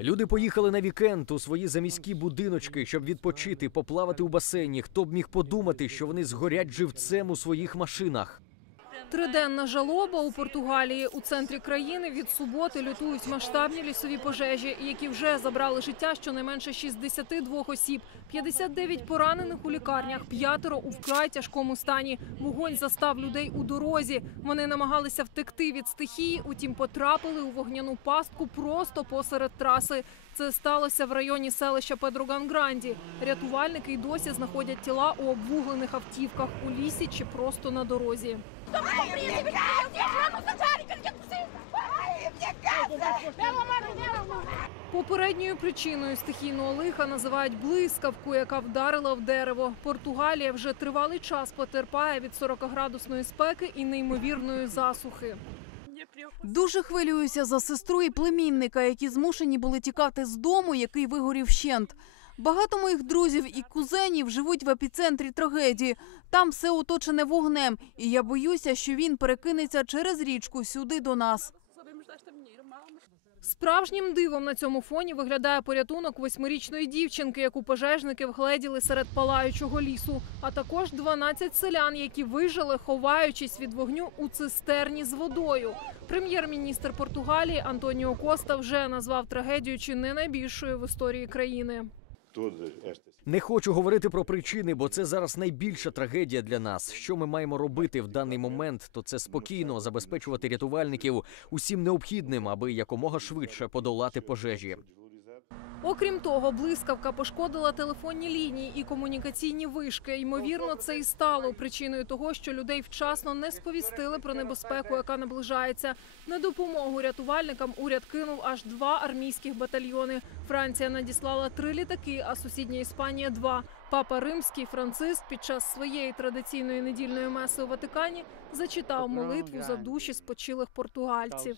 Люди поїхали на вікенд у свої заміські будиночки, щоб відпочити, поплавати у басейні. Хто б міг подумати, що вони згорять живцем у своїх машинах? Триденна жалоба у Португалії у центрі країни від суботи лютують масштабні лісові пожежі, які вже забрали життя щонайменше 62 осіб, 59 поранених у лікарнях, п'ятеро у вкрай тяжкому стані. Вогонь застав людей у дорозі. Вони намагалися втекти від стихії, утім потрапили у вогняну пастку просто посеред траси. Це сталося в районі селища Педрогангранді. Рятувальники й досі знаходять тіла у обвуглених автівках у лісі чи просто на дорозі. Попередньою причиною стихійного лиха називають блискавку, яка вдарила в дерево. Португалія вже тривалий час потерпає від 40-градусної спеки і неймовірної засухи. Дуже хвилююся за сестру і племінника, які змушені були тікати з дому, який вигорів вщент. Багато моїх друзів і кузенів живуть в епіцентрі трагедії. Там все оточене вогнем, і я боюся, що він перекинеться через річку сюди до нас. Справжнім дивом на цьому фоні виглядає порятунок восьмирічної дівчинки, яку пожежники вгледіли серед палаючого лісу, а також 12 селян, які вижили, ховаючись від вогню у цистерні з водою. Прем'єр-міністр Португалії Антоніо Коста вже назвав трагедію чи не найбільшою в історії країни. Не хочу говорити про причини, бо це зараз найбільша трагедія для нас. Що ми маємо робити в даний момент, то це спокійно забезпечувати рятувальників усім необхідним, аби якомога швидше подолати пожежі. Окрім того, блискавка пошкодила телефонні лінії і комунікаційні вишки. Ймовірно, це і стало причиною того, що людей вчасно не сповістили про небезпеку, яка наближається. На допомогу рятувальникам уряд кинув аж два армійських батальйони. Франція надіслала три літаки, а сусідня Іспанія два. Папа Римський Франциск під час своєї традиційної недільної меси у Ватикані зачитав молитву за душі спочилих португальців.